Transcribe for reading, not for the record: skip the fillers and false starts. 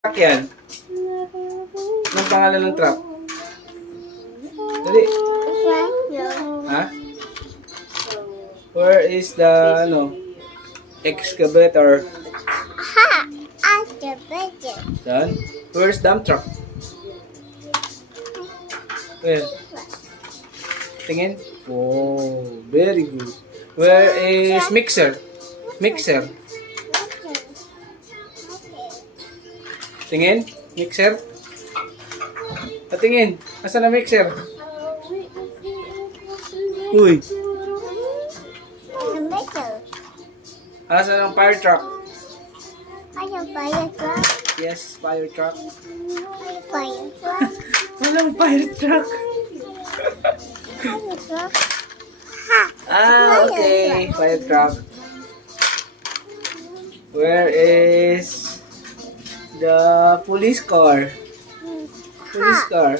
Truck yan. Anong pangalan ng truck? Dali. Ha? Where is the, excavator? Done. Where's dump truck? Where? Tingin. Oh, very good. Where is mixer? Mixer. Tingin. Mixer. Patingin. Asan na mixer? Uy. Asan ang fire truck? Yes, fire truck. Walang fire truck. Okay. Fire truck. Where is the police car? Police car.